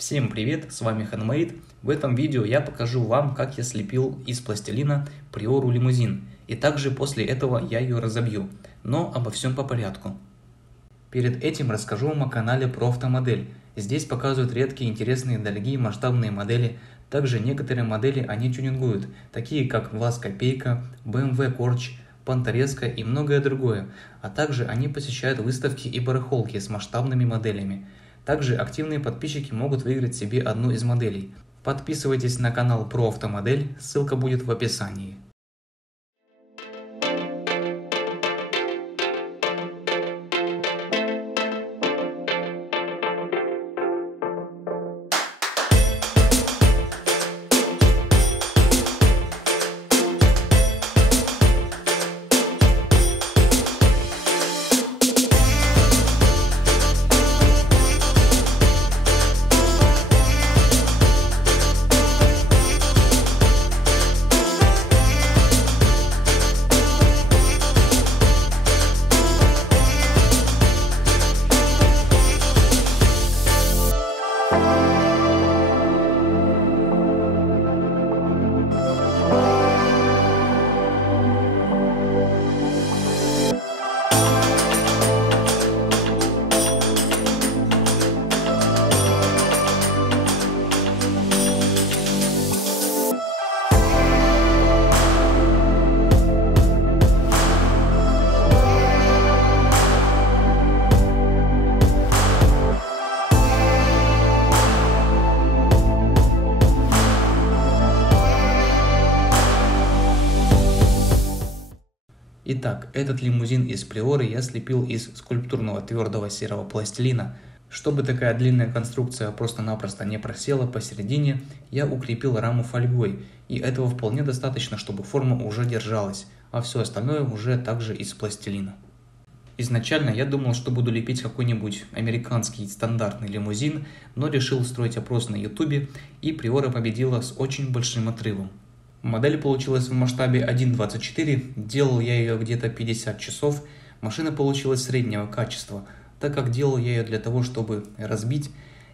Всем привет, с вами Handmade. В этом видео я покажу вам, как я слепил из пластилина Приору лимузин. И также после этого я ее разобью, но обо всем по порядку. Перед этим расскажу вам о канале про автомодель. Здесь показывают редкие, интересные, дорогие, масштабные модели. Также некоторые модели они тюнингуют, такие как ВАЗ Копейка, BMW Корч, Понторезка и многое другое. А также они посещают выставки и барахолки с масштабными моделями. Также активные подписчики могут выиграть себе одну из моделей. Подписывайтесь на канал про автомодель, ссылка будет в описании. Итак, этот лимузин из Приоры я слепил из скульптурного твердого серого пластилина. Чтобы такая длинная конструкция просто-напросто не просела посередине, я укрепил раму фольгой, и этого вполне достаточно, чтобы форма уже держалась, а все остальное уже также из пластилина. Изначально я думал, что буду лепить какой-нибудь американский стандартный лимузин, но решил устроить опрос на YouTube, и Приора победила с очень большим отрывом. Модель получилась в масштабе 1.24, делал я ее где-то 50 часов, машина получилась среднего качества, так как делал я ее для того, чтобы разбить.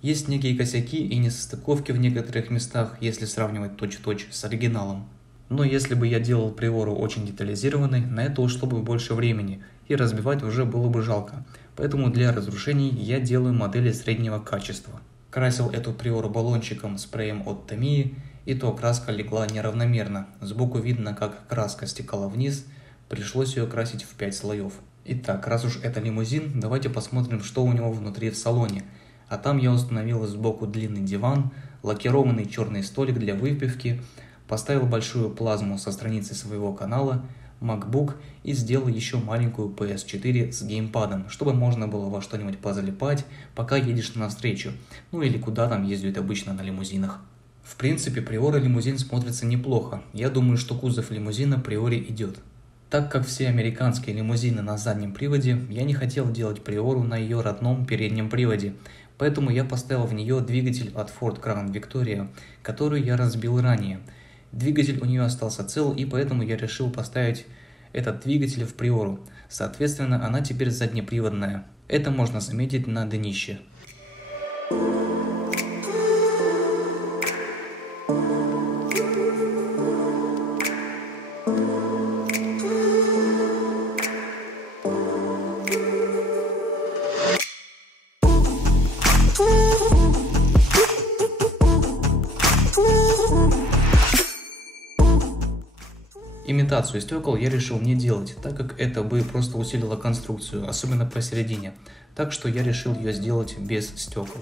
Есть некие косяки и несостыковки в некоторых местах, если сравнивать точь-в-точь с оригиналом. Но если бы я делал Приору очень детализированной, на это ушло бы больше времени, и разбивать уже было бы жалко. Поэтому для разрушений я делаю модели среднего качества. Красил эту Приору баллончиком спреем от Tamiya, и то краска легла неравномерно. Сбоку видно, как краска стекала вниз, пришлось ее красить в 5 слоев. Итак, раз уж это лимузин, давайте посмотрим, что у него внутри в салоне. А там я установил сбоку длинный диван, лакированный черный столик для выпивки, поставил большую плазму со страницы своего канала, MacBook и сделал еще маленькую PS4 с геймпадом, чтобы можно было во что-нибудь позалипать, пока едешь на встречу, ну или куда там ездят обычно на лимузинах. В принципе, Приора лимузин смотрится неплохо. Я думаю, что кузов лимузина Приоре идет. Так как все американские лимузины на заднем приводе, я не хотел делать Приору на ее родном переднем приводе, поэтому я поставил в нее двигатель от Ford Crown Victoria, который я разбил ранее. Двигатель у нее остался цел, и поэтому я решил поставить этот двигатель в Приору. Соответственно, она теперь заднеприводная. Это можно заметить на днище. Имитацию стекол я решил не делать, так как это бы просто усилило конструкцию, особенно посередине, так что я решил ее сделать без стекол.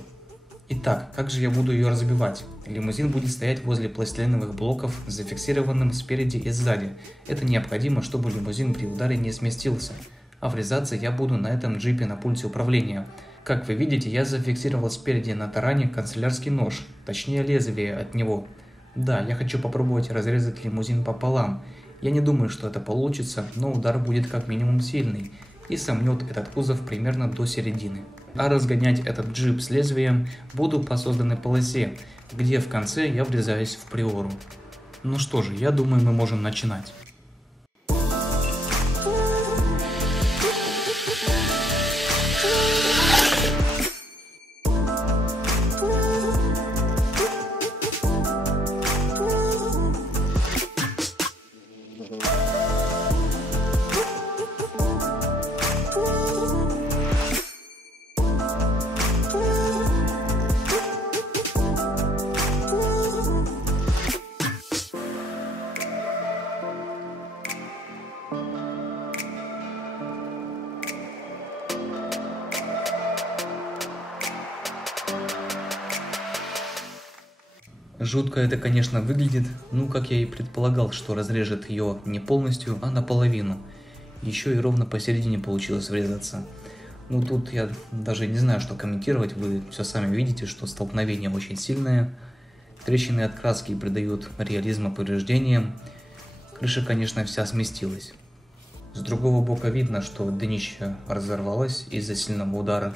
Итак, как же я буду ее разбивать? Лимузин будет стоять возле пластилиновых блоков, зафиксированным спереди и сзади. Это необходимо, чтобы лимузин при ударе не сместился, а врезаться я буду на этом джипе на пульте управления. Как вы видите, я зафиксировал спереди на таране канцелярский нож, точнее лезвие от него. Да, я хочу попробовать разрезать лимузин пополам. Я не думаю, что это получится, но удар будет как минимум сильный и сомнет этот кузов примерно до середины. А разгонять этот джип с лезвием буду по созданной полосе, где в конце я врезаюсь в Приору. Ну что же, я думаю, мы можем начинать. Жутко это, конечно, выглядит, ну, как я и предполагал, что разрежет ее не полностью, а наполовину. Еще и ровно посередине получилось врезаться. Ну, тут я даже не знаю, что комментировать, вы все сами видите, что столкновение очень сильное. Трещины от краски придают реализма повреждениям. Крыша, конечно, вся сместилась. С другого бока видно, что днище разорвалось из-за сильного удара.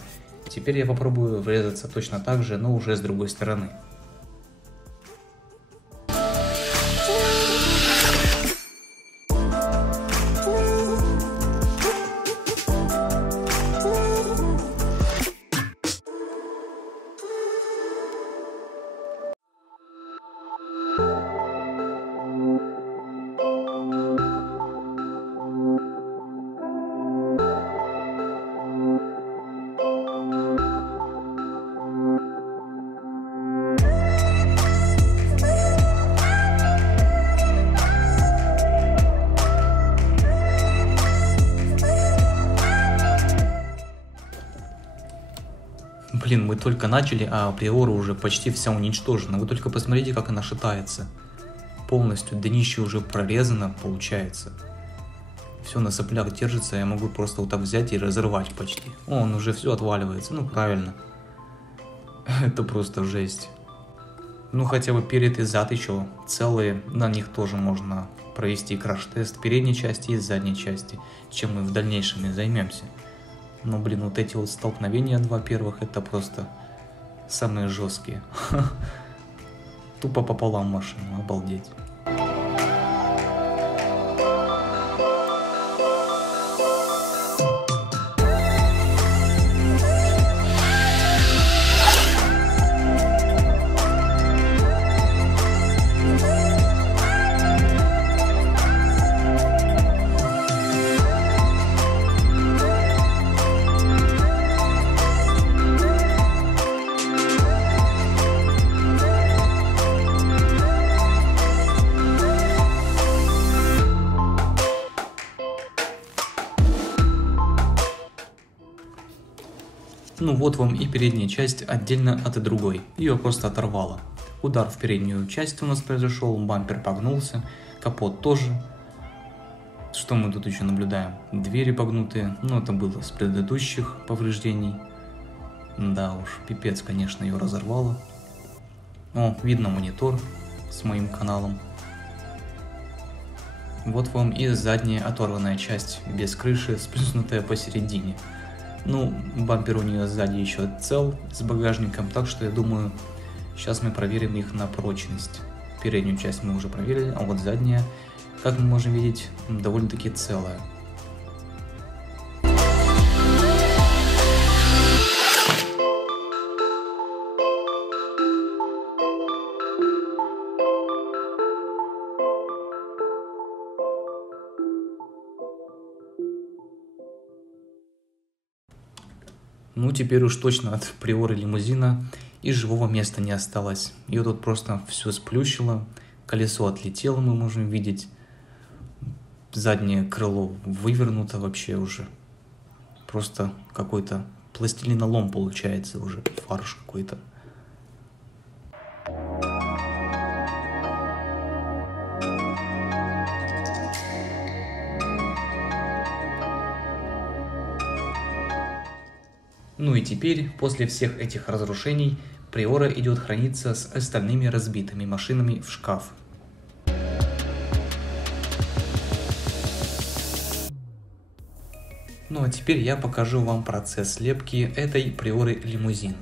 Теперь я попробую врезаться точно так же, но уже с другой стороны. Блин, мы только начали, а приора уже почти вся уничтожена. Вы только посмотрите, как она шатается. Полностью днище уже прорезано, получается. Все на соплях держится, я могу просто вот так взять и разорвать почти. О, он уже все отваливается, ну правильно. Это просто жесть. Ну хотя бы перед и зад еще целые, на них тоже можно провести краш-тест передней части и задней части, чем мы в дальнейшем и займемся. Но, блин, вот эти вот столкновения два первых, это просто самые жесткие. Тупо пополам машину, обалдеть. Ну вот вам и передняя часть отдельно от другой, ее просто оторвало. Удар в переднюю часть у нас произошел, бампер погнулся, капот тоже. Что мы тут еще наблюдаем? Двери погнутые, ну это было с предыдущих повреждений. Да уж, пипец, конечно, ее разорвало. О, видно монитор с моим каналом. Вот вам и задняя оторванная часть, без крыши, сплюснутая посередине. Ну, бампер у нее сзади еще цел с багажником, так что я думаю, сейчас мы проверим их на прочность. Переднюю часть мы уже проверили, а вот задняя, как мы можем видеть, довольно-таки целая. Ну, теперь уж точно от приоры лимузина и живого места не осталось. Ее тут просто все сплющило, колесо отлетело, мы можем видеть. Заднее крыло вывернуто вообще уже. Просто какой-то пластилинолом получается уже, фарш какой-то. Ну и теперь, после всех этих разрушений, приора идет храниться с остальными разбитыми машинами в шкаф. Ну а теперь я покажу вам процесс слепки этой приоры лимузин.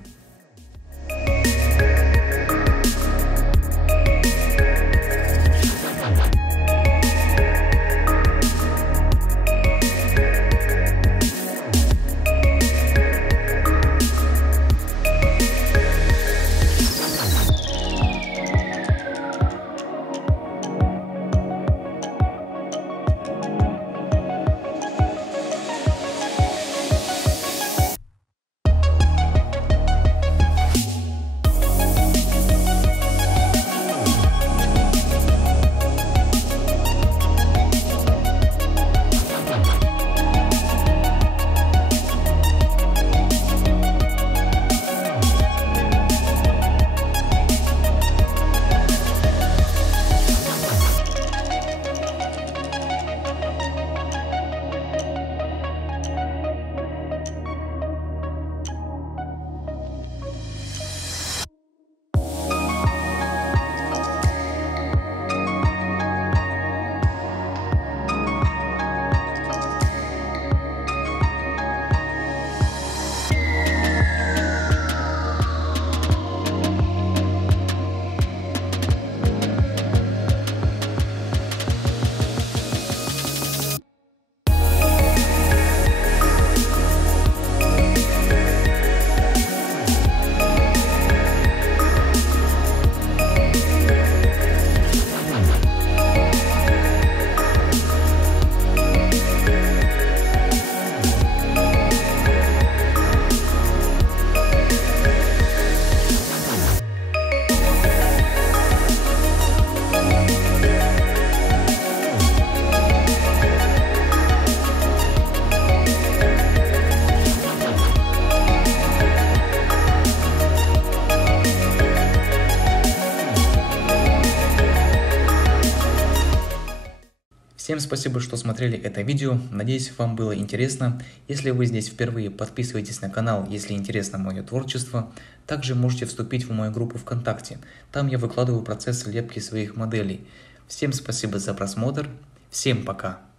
Всем спасибо, что смотрели это видео, надеюсь, вам было интересно. Если вы здесь впервые, подписывайтесь на канал, если интересно мое творчество. Также можете вступить в мою группу ВКонтакте, там я выкладываю процесс лепки своих моделей. Всем спасибо за просмотр, всем пока!